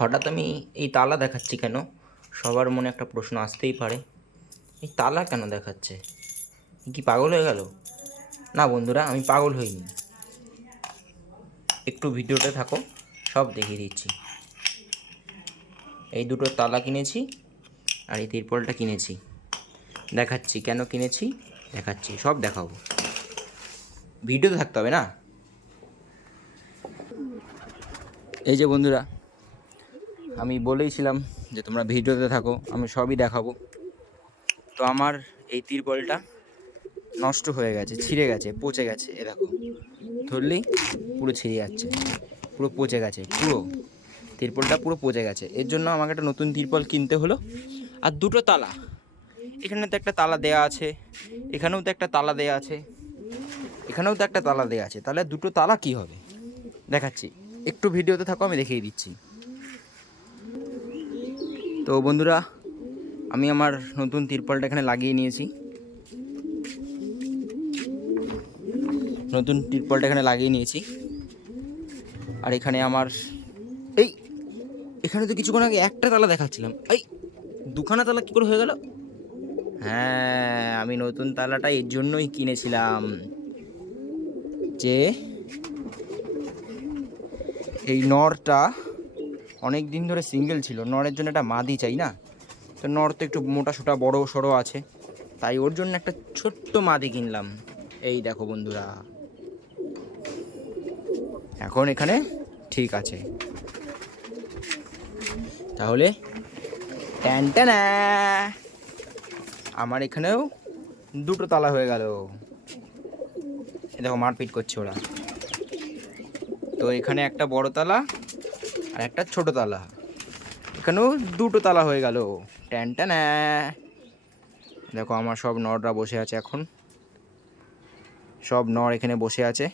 হঠাৎ আমি এই তালা দেখাচ্ছি কেন? সবার মনে একটা প্রশ্ন আসতেই পারে, এই তালা কেন দেখাচ্ছে? কি পাগল হয়ে গেল? না বন্ধুরা, আমি পাগল হইনি। একটু ভিডিওতে থাকো, সব দেখিয়ে দিচ্ছি। এই দুটো তালা কিনেছি আর এই তিরপলটা কিনেছি। দেখাচ্ছি কেন কিনেছি, দেখাচ্ছি, সব দেখাবো। ভিডিওতে থাকতে হবে না? এই যে বন্ধুরা, আমি বলেইছিলাম যে তোমরা ভিডিওতে থাকো, আমি সবই দেখাবো। তো আমার এই তিরপলটা নষ্ট হয়ে গেছে, ছিঁড়ে গেছে, পচে গেছে। এ দেখো, ধরলেই পুরো ছিঁড়ে যাচ্ছে, পুরো পচে গেছে, পুরো তিরপলটা পুরো পচে গেছে। এর জন্য আমাকে একটা নতুন তিরপল কিনতে হলো। আর দুটো তালা, এখানে তো একটা তালা দেয়া আছে, এখানেও তো একটা তালা দেয়া আছে, এখানেও তো একটা তালা দেয়া আছে, তাহলে দুটো তালা কি হবে দেখাচ্ছি। একটু ভিডিওতে থাকো, আমি দেখিয়ে দিচ্ছি। তো বন্ধুরা, আমি আমার নতুন তিরপলটা এখানে লাগিয়ে নিয়েছি। নতুন তিরপলটা এখানে লাগিয়ে নিয়েছি। আর এখানে আমার এই এখানে তো কিছুক্ষণ আগে একটা তালা দেখাচ্ছিলাম, এই দুখানা তালা কী করে হয়ে গেল? হ্যাঁ, আমি নতুন তালাটা এর জন্যই কিনেছিলাম যে এই নরটা অনেক দিন ধরে সিঙ্গেল ছিল, নরের জন্য একটা মাদি চাই না? তো নর তো একটু মোটা সোটা বড়ো সড়ো আছে, তাই ওর জন্য একটা ছোট্ট মাদি কিনলাম। এই দেখো বন্ধুরা, এখন এখানে ঠিক আছে। তাহলে ট্যান ট্যানা, আমার এখানেও দুটো তালা হয়ে গেল। দেখো মারপিট করছে ওরা। তো এখানে একটা বড় তালা আর একটা ছোট তালা, এখানেও দুটো তালা হয়ে গেল। ট্যান ট্যানা। দেখো আমার সব নররা বসে আছে, এখন সব নর এখানে বসে আছে।